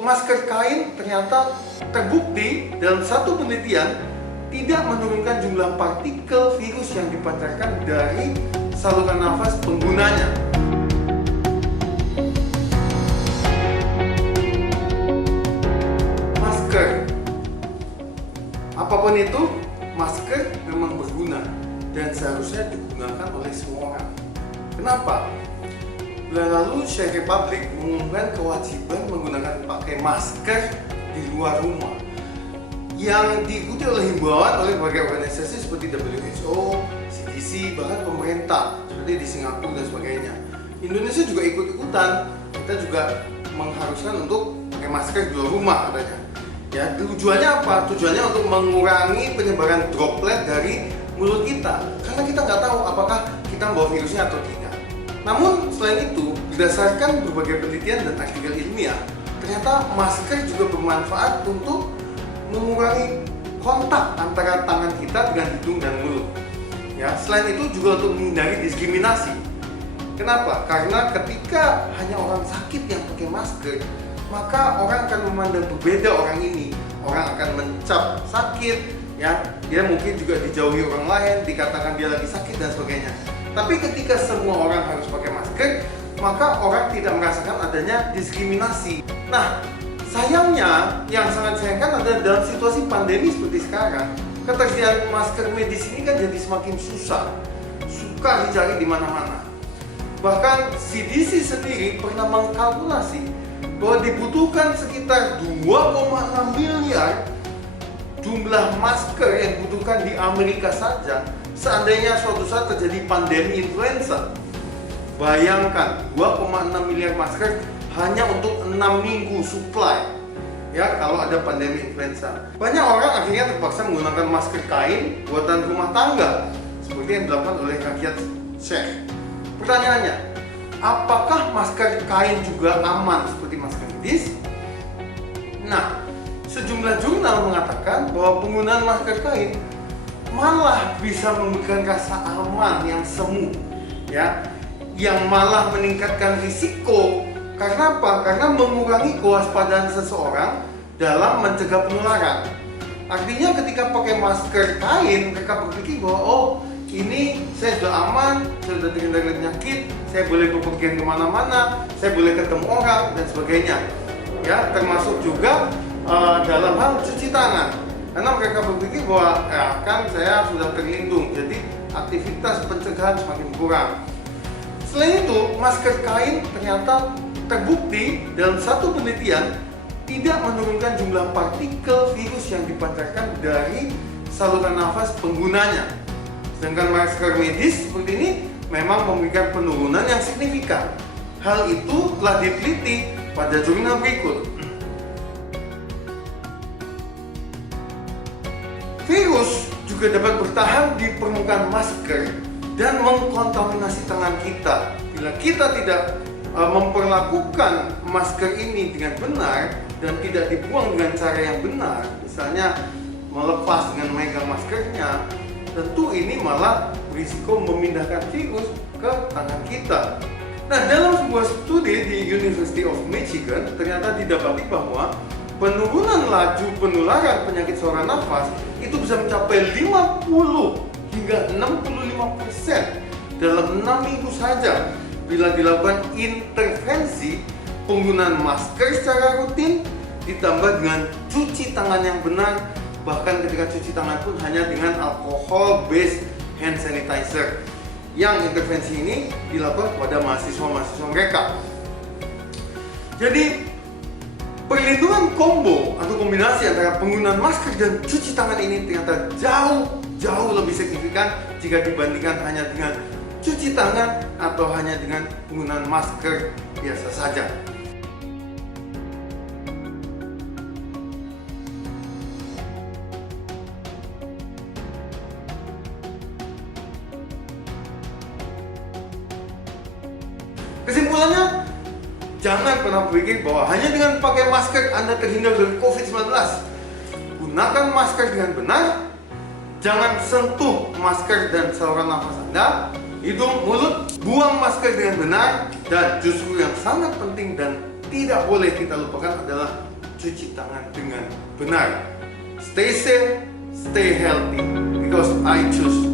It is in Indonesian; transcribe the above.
untuk masker kain ternyata terbukti dalam satu penelitian tidak menurunkan jumlah partikel virus yang dipancarkan dari saluran nafas penggunanya. Masker, apapun itu, masker memang berguna dan seharusnya digunakan oleh semua orang. Kenapa? Bulan lalu Czech Republic mengumumkan kewajiban menggunakan pakai masker di luar rumah yang diikuti oleh himbauan oleh berbagai organisasi seperti WHO, CDC, bahkan pemerintah seperti di Singapura dan sebagainya. Indonesia juga ikut-ikutan, kita juga mengharuskan untuk pakai masker di luar rumah katanya. Ya, tujuannya apa? Tujuannya untuk mengurangi penyebaran droplet dari mulut kita, karena kita nggak tahu apakah kita membawa virusnya atau tidak. Namun selain itu, berdasarkan berbagai penelitian dan artikel ilmiah, ternyata masker juga bermanfaat untuk mengurangi kontak antara tangan kita dengan hidung dan mulut. Ya, selain itu juga untuk menghindari diskriminasi. Kenapa? Karena ketika hanya orang sakit yang pakai masker, maka orang akan memandang berbeda orang ini. Orang akan mencap sakit, ya, dia mungkin juga dijauhi orang lain, dikatakan dia lagi sakit dan sebagainya. Tapi ketika semua orang harus pakai masker, maka orang tidak merasakan adanya diskriminasi. Nah, sayangnya, yang sangat disayangkan adalah dalam situasi pandemi seperti sekarang, ketersediaan masker medis ini kan jadi semakin susah, suka dicari di mana-mana. Bahkan CDC sendiri pernah mengkalkulasi bahwa dibutuhkan sekitar 2,6 miliar jumlah masker yang dibutuhkan di Amerika saja seandainya suatu saat terjadi pandemi influenza. Bayangkan 2,6 miliar masker hanya untuk 6 minggu supply, ya, kalau ada pandemi influenza. Banyak orang akhirnya terpaksa menggunakan masker kain buatan rumah tangga seperti yang dilakukan oleh rakyat Czech. Pertanyaannya, apakah masker kain juga aman seperti masker medis? Nah, sejumlah jurnal mengatakan bahwa penggunaan masker kain malah bisa memberikan rasa aman yang semu, ya, yang malah meningkatkan risiko. Karena apa? Karena mengurangi kewaspadaan seseorang dalam mencegah penularan. Artinya ketika pakai masker kain, mereka berpikir bahwa oh, ini saya sudah aman, saya sudah terhindar dari penyakit, saya boleh bepergian kemana-mana, saya boleh ketemu orang dan sebagainya. Ya, termasuk juga dalam hal cuci tangan. Karena mereka berpikir bahwa ya, kan saya sudah terlindung, jadi aktivitas pencegahan semakin kurang. Selain itu, masker kain ternyata terbukti dalam satu penelitian tidak menurunkan jumlah partikel virus yang dipancarkan dari saluran nafas penggunanya. Sedangkan masker medis seperti ini memang memberikan penurunan yang signifikan. Hal itu telah diteliti pada jurnal berikut. Virus juga dapat bertahan di permukaan masker dan mengkontaminasi tangan kita. Bila kita tidak memperlakukan masker ini dengan benar dan tidak dibuang dengan cara yang benar, misalnya melepas dengan megang maskernya, tentu ini malah berisiko memindahkan virus ke tangan kita. Nah, dalam sebuah studi di University of Michigan ternyata didapati bahwa penurunan laju penularan penyakit saluran nafas itu bisa mencapai 50 hingga 65% dalam 6 minggu saja bila dilakukan intervensi penggunaan masker secara rutin ditambah dengan cuci tangan yang benar, bahkan ketika cuci tangan pun hanya dengan alcohol based hand sanitizer. Yang intervensi ini dilakukan kepada mahasiswa-mahasiswa mereka. Jadi perlindungan combo atau kombinasi antara penggunaan masker dan cuci tangan ini ternyata jauh lebih signifikan jika dibandingkan hanya dengan cuci tangan atau hanya dengan penggunaan masker biasa saja. Kesimpulannya, jangan pernah berpikir bahwa hanya dengan pakai masker Anda terhindar dari COVID-19. Gunakan masker dengan benar. Jangan sentuh masker dan saluran nafas Anda. hidung, mulut, buang masker dengan benar, dan justru yang sangat penting dan tidak boleh kita lupakan adalah cuci tangan dengan benar. Stay safe, stay healthy, because I choose